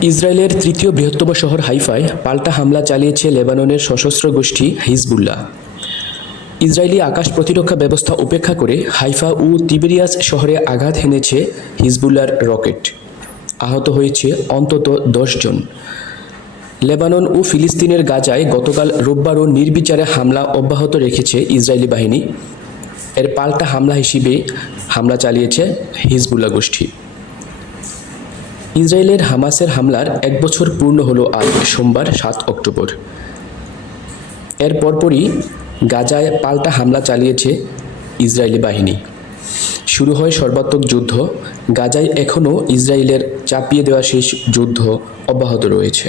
ইসরায়েলের তৃতীয় বৃহত্তম শহর হাইফায় পাল্টা হামলা চালিয়েছে লেবাননের সশস্ত্র গোষ্ঠী হিজবুল্লাহ। ইসরায়েলি আকাশ প্রতিরক্ষা ব্যবস্থা উপেক্ষা করে হাইফা ও তিবেরিয়াস শহরে আঘাত হেনেছে হিজবুল্লাহর রকেট। আহত হয়েছে অন্তত 10 জন। লেবানন ও ফিলিস্তিনের গাজায় গতকাল রোববারও নির্বিচারে হামলা অব্যাহত রেখেছে ইসরায়েলি বাহিনী। এর পাল্টা হামলা হিসেবে হামলা চালিয়েছে হিজবুল্লাহ গোষ্ঠী। ইসরায়েলের হামাসের হামলার 1 বছর পূর্ণ হলো আজ সোমবার 7 অক্টোবর। এর পরপরই গাজায় পাল্টা হামলা চালিয়েছে ইসরায়েলি বাহিনী। শুরু হয় সর্বাত্মক যুদ্ধ। গাজায় এখনও ইসরায়েলের চাপিয়ে দেওয়া শেষ যুদ্ধ অব্যাহত রয়েছে।